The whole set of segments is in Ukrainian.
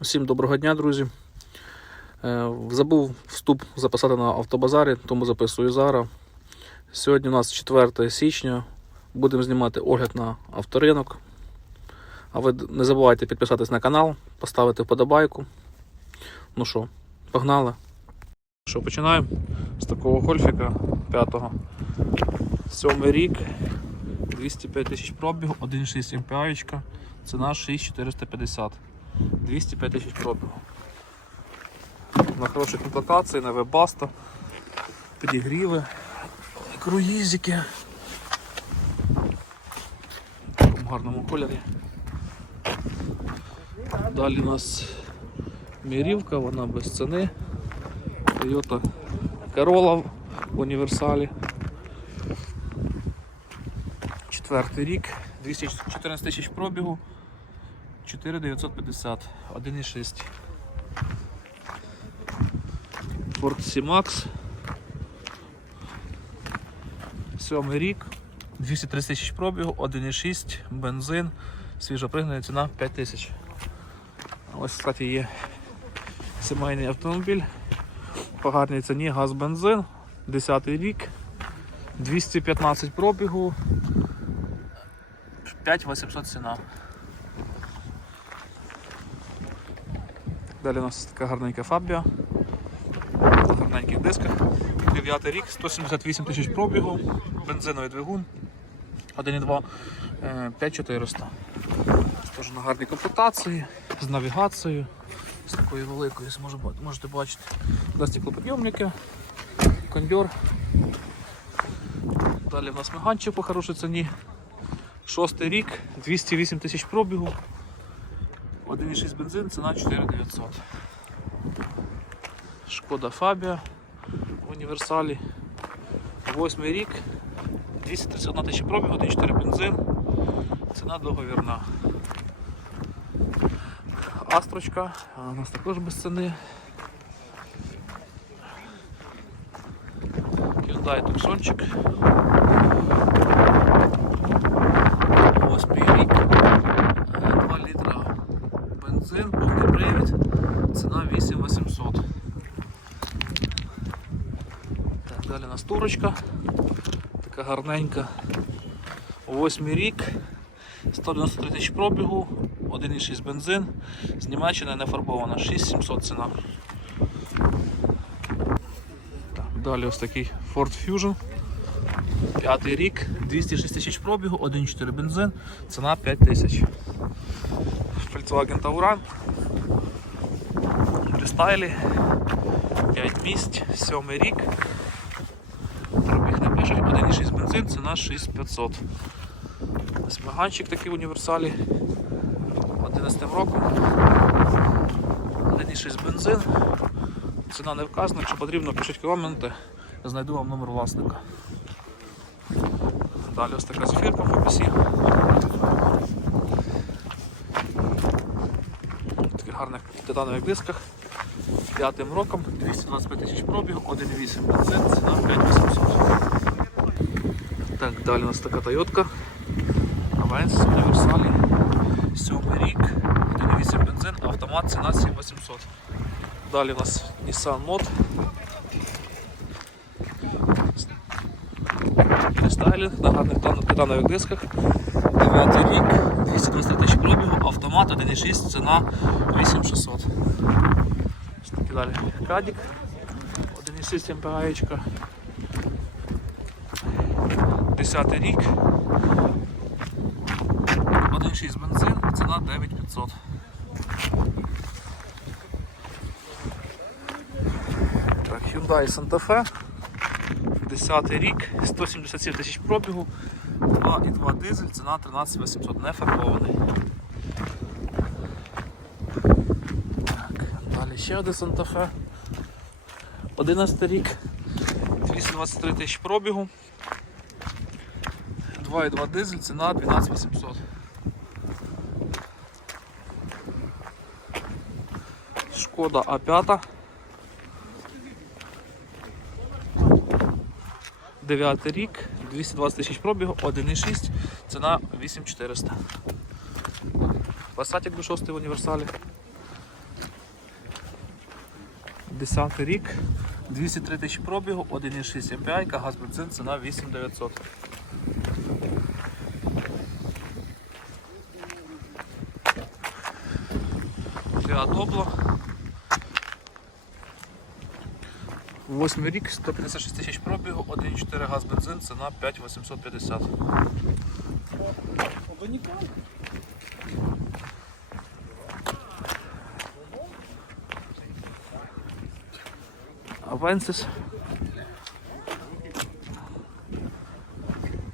Всім доброго дня, друзі. Е, Забув вступ записати на автобазарі, тому записую зараз. Сьогодні у нас 4 січня. Будемо знімати огляд на авторинок. А ви не забувайте підписатись на канал, поставити вподобайку. Ну що, погнали. Що, починаємо з такого гольфіка 5-го. Сьомий рік, 205 тисяч пробігу, 1,6 МПА, ціна 6450. 205 тисяч пробігу. На хорошій комплектації, на вебаста, підігріви, круїзики. В такому гарному кольорі. Далі у нас мірівка, вона без ціни. Toyota Corolla в універсалі. Четвертий рік, 214 тисяч пробігу. 4950, 1,6. Ford C-Max. Сьомий рік, 230 тисяч пробігу, 1,6, бензин, свіжопригнана ціна 5 тисяч. Ось, кстати, є сімейний автомобіль. По гарній ціні газ-бензин, 10 рік, 215 пробігу, 5800 ціна. Далі у нас така гарненька фабія. На гарненьких дисках. 9 рік, 178 тисяч пробігу, бензиновий двигун, 1,2, е, 5400. Теж на гарній комплектації, з навігацією, з такою великою, може, можете бачити. Два стеклоподйомники, кондьор. Далі в нас меганчик по хорошій ціні. Шостий рік, 208 тисяч пробігу. 1,6 бензин, ціна 4900. Шкода Фабія в універсалі. Восьмий рік, 231 тисяча пробігу, 1,4 бензин, ціна договірна. Астрочка, у нас також без ціни. Hyundai Tucsonчик. Восьмий рік. 2 бензин, повний привід, ціна 8800. Так, далі у нас турочка, така гарненька. Восьмий рік, 193 тисяч пробігу, 1,6 бензин, з Німеччини не фарбована, 6700 ціна. Так, далі ось такий Ford Fusion. П'ятий рік, 206 тисяч пробігу, 1,4 бензин, ціна 5 тисяч. Volkswagen Tauran. Рестайлі. 5 місць, 7 рік. Пробіг не пишуть, 1,6 бензин, ціна 6500. Смаганчик такий в універсалі. 11 роком. 1,6 бензин. Ціна не вказана, якщо потрібно, пишіть коменти, знайду вам номер власника. Далі ось така зефірка в описі. В гарних титанових дисках. П'ятим роком 225 тисяч пробігу, 1,8 бензин, ціна 5800. Так, далі у нас така Тойотка. Авенс універсалі. Сьомий рік, 1,8 бензин, автомат, ціна 7800. Далі у нас Nissan Mod. Рестайлінг на гарних тан- титанових дисках. 9 рік, 223 тисячі пробігу, автомат 1,6, ціна 8600. Ось такі далі кадік, 1,6 МПА. 10 рік, 1,6 бензин, ціна 9500. Так, Hyundai Santa Fe. 10 рік, 177 тисяч пробігу, 2,2 дизель, ціна 13800, не фарбований. Так, далі ще один Fe. 11 рік, 223 тисячі пробігу, 2,2 дизель, ціна 12800. Шкода А5. 9 рік, 220 тисяч пробігу, 1,6, ціна 8400. Пасатик до 6 в універсалі. 10 рік, 203 тисячі пробігу, 1,6 MPI, газ бензин, ціна 8900. Фіат Обло. Восьмий рік, 156 тисяч пробігу, 1,4 газ бензин, ціна 5850. Авенсис.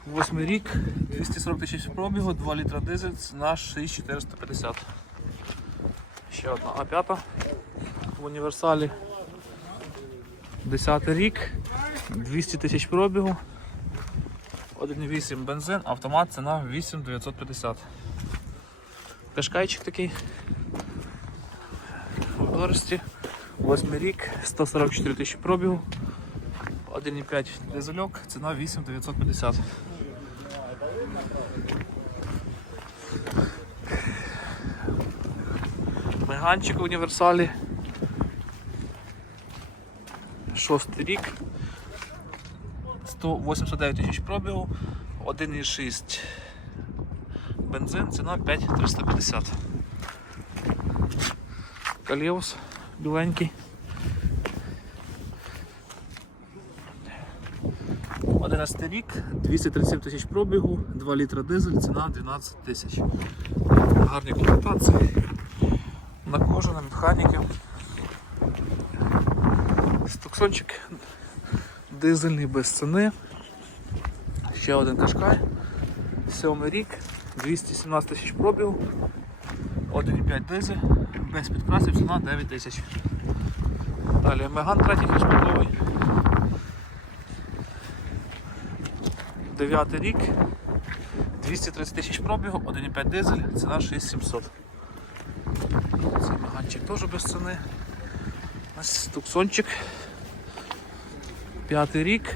Восьмий рік, 240 тисяч пробігу, 2 літра дизель, ціна 6450. Ще одна А5 в універсалі. 10 рік, 200 тисяч пробігу, 1,8 бензин, автомат, ціна 8950. Кашкайчик такий. В Білорусі. 8 рік, 144 тисячі пробігу, 1,5 дизельок, ціна 8950. Меганчик в універсалі. Шостий рік. 189 тисяч пробігу, 1,6 бензин, ціна 5350. Каліус біленький. 11 рік, 237 тисяч пробігу, 2 літра дизель, ціна 12 тисяч. Гарні комплектації. На кожу, на механіки. Стоксончик дизельний без ціни. Ще один кашкай. Сьомий рік, 217 тисяч пробігу, 1,5 дизель, без підкрасів, ціна 9 тисяч. Далі Меган третій хешбековий. Дев'ятий рік, 230 тисяч пробігу, 1,5 дизель, ціна 6700. Цей меганчик теж без ціни. Ось туксончик. П'ятий рік.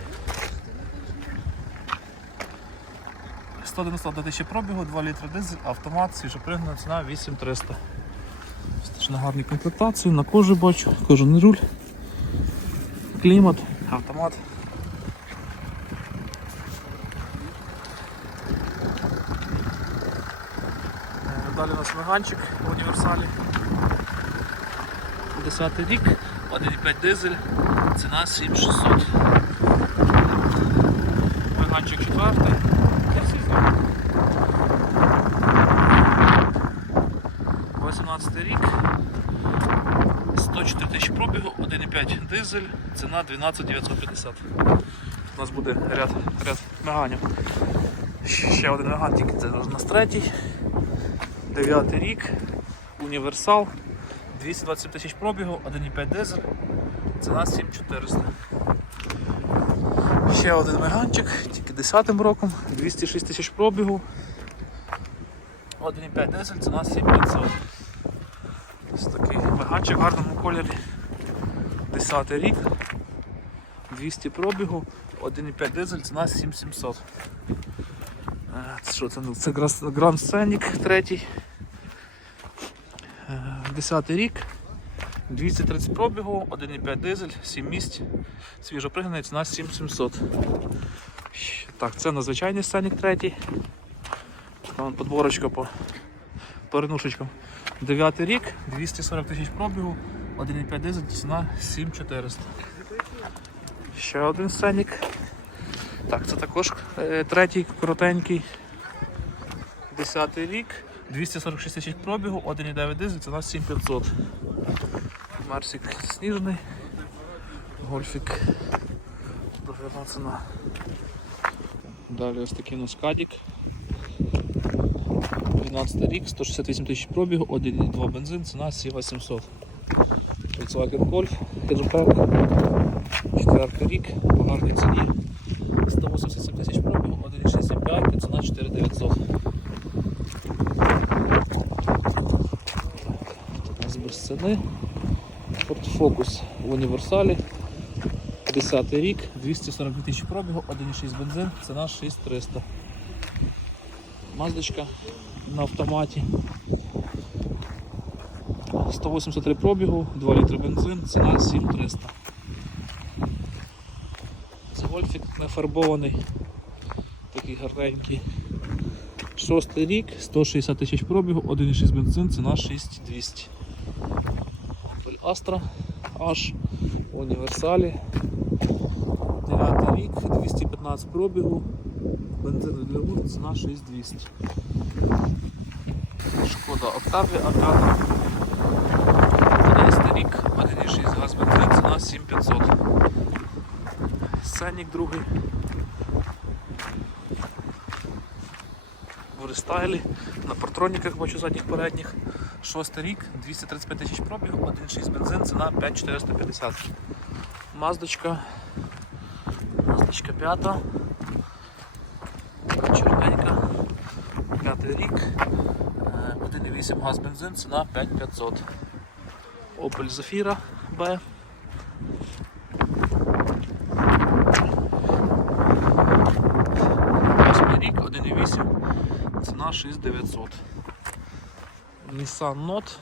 191 тисячі пробігу, 2 літри дизель, автомат, свіжопригнана ціна 8300. Ось Теж на гарній комплектації, на кожі бачу, кожен руль, клімат, автомат. Е, Далі у нас меганчик в універсалі. 10 рік, 1,5 дизель, ціна 7600. Меганчик четвертий. 18 рік. 104 тисячі пробігу, 1,5 дизель, ціна 12 950. У нас буде ряд, ряд меганів. Ще один меган, тільки це у нас третій. 9 рік, універсал, 227 тисяч пробігу, 1,5 дизель, ціна 7400. Ще один меганчик, тільки 10-м роком, 206 тисяч пробігу, 1,5 дизель, ціна 7500. Ось такий меганчик в гарному кольорі. 10 рік, 200 пробігу, 1,5 дизель, ціна 7700. Е, Це що це? Ну, Це Grand Scenic третій. Е, 10 рік, 230 пробігу, 1,5 дизель, 7 місць, свіжопригнаний, ціна 7700. Так, це надзвичайний Scenic третій. Вон подборочка по перенушечкам. 9 рік, 240 тисяч пробігу, 1,5 дизель, ціна 7400. Ще один сценік. Так, це також е, третій коротенький. 10 рік, 246 тисяч пробігу, 1,9 дизель, ціна 7500. Марсик сніжний. Гольфік. Гарна ціна. Далі ось такий у нас кадік. 12 рік, 168 тисяч пробігу, 1,2 бензин, ціна 7800. Volkswagen Golf, хеджбек, 4 рік, по гарній ціні, 187 тисяч пробігу, 1,6 MPI, ціна 4900. У нас без ціни. Focus в універсалі. 10 рік, 242 тисячі пробігу, 1,6 бензин, ціна 6300. Маздочка на автоматі. 183 пробігу, 2 літри бензин, ціна 7300. Це гольфік не фарбований, такий гарненький. Шостий рік, 160 тисяч пробігу, 1,6 бензин, ціна 6200. Opel Astra H універсалі. 9 рік, 215 пробігу, бензин для бур, ціна 6200. Шкода Octavia А5. 11 рік, 1,6 газ бензин, ціна 7500. Сценік другий. В рестайлі, на партроніках бачу задніх передніх. Шостий рік, 235 тисяч пробігу, 1,6 бензин, ціна 5450. Маздочка. Маздочка п'ята. Чорненька. П'ятий рік. Е, 1,8 газ бензин, ціна 5500. Opel Zafira 900. Nissan Note.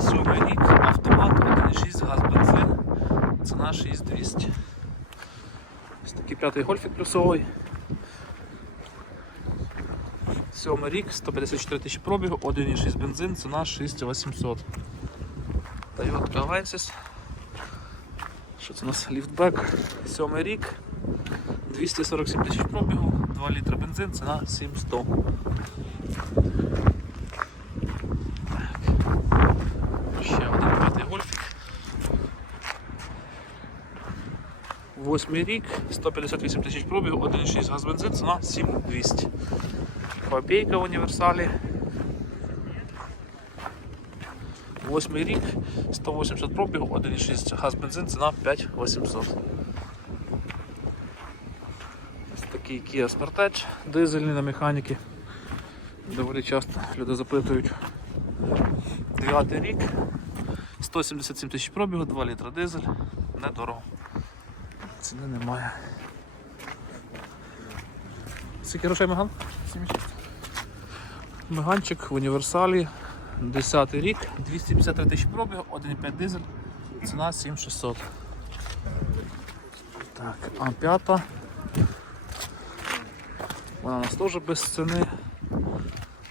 Сьомий рік, автомат 1,6 газ бензин, ціна 6200. Ось такий п'ятий гольфік плюсовий. Сьомий рік, 154 тисячі пробігу, 1,6 бензин, ціна 6800. Toyota Avensis. Що це у нас ліфтбек? Сьомий рік. 247 тисяч пробігу, 2 літри бензин, ціна 7100. Так. Ще один п'ятий гольфік. Восьмий рік, 158 тисяч пробігу, 1,6 газ бензин, ціна 7200. Копейка в універсалі. Восьмий рік, 180 пробігу, 1,6 газ бензин, ціна 5800. Ось такий Kia Sportage, дизельний на механіки. Доволі часто люди запитують. Дев'ятий рік, 177 тисяч пробігу, 2 літра дизель, недорого. Ціни немає. Скільки грошей Меган? Меганчик в універсалі. 10 рік, 253 тисячі пробігу, 1,5 дизель, ціна 7600. Так, а п'ята. Вона у нас теж без ціни.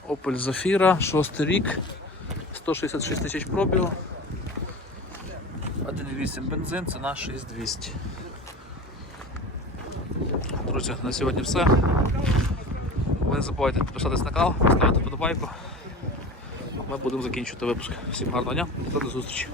Opel Zafira, 6 рік, 166 тисяч пробігу, 1,8 бензин, ціна 6200. Друзі, на сьогодні все. Ви не забувайте підписатись на канал, поставити подобайку. Ми будемо закінчувати випуск. Всім гарного дня до зустрічі.